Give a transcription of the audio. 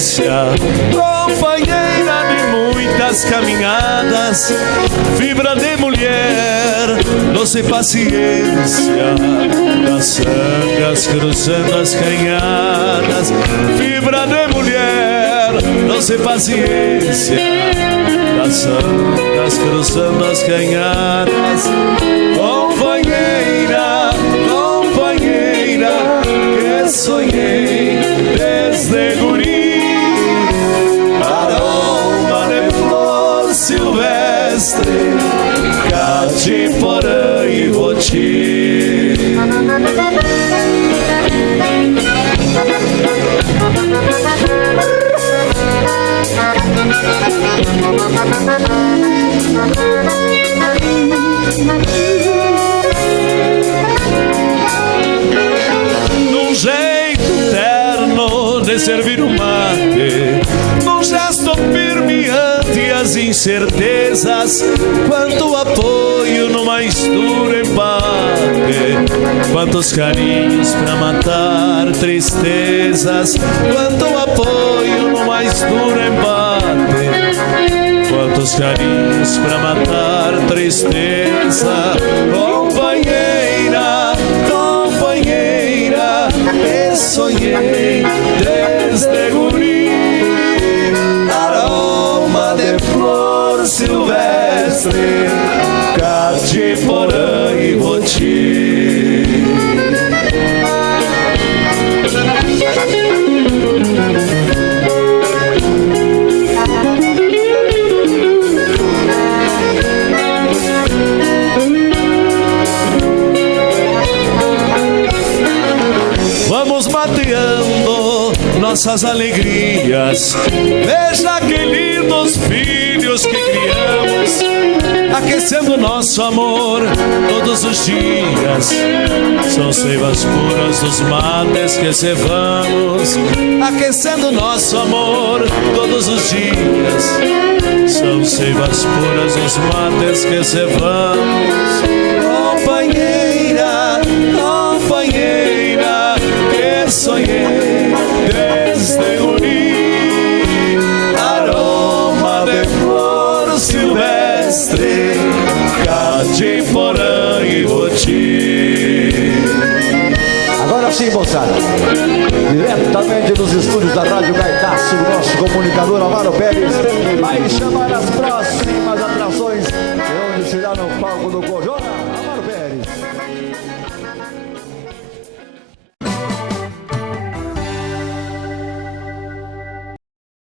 paciência, companheira de muitas caminhadas, fibra de mulher, doce paciência, das sangas cruzando as canhadas, fibra de mulher, doce paciência, das sangas cruzando as canhadas, companheira, companheira, que sonhei desde guri, aroma de flor silvestre, Catiporã e Voti. Num jeito terno de servir o mate, num gesto firme ante as incertezas, quanto apoio no mais duro embate, quantos carinhos pra matar tristezas, quanto apoio no mais duro embate, quantos carinhos pra matar tristeza, companheira, companheira, que sonhei desde guri, aroma de flor silvestre, Catiporã e Voti. Vamos mateando nossas alegrias, veja que lindos filhos que criamos, aquecendo nosso amor todos os dias. São seivas puras dos mates que cevamos, aquecendo nosso amor todos os dias. São seivas puras dos mates que cevamos, companheira, companheira, que sonhei desde guri, aroma de flor silvestre, Catiporã e Voti. Agora sim, moçada, diretamente dos estúdios da Rádio Gaitaço, o nosso comunicador Amaro Pérez vai chamar as próximas atrações, onde será no palco do Corona.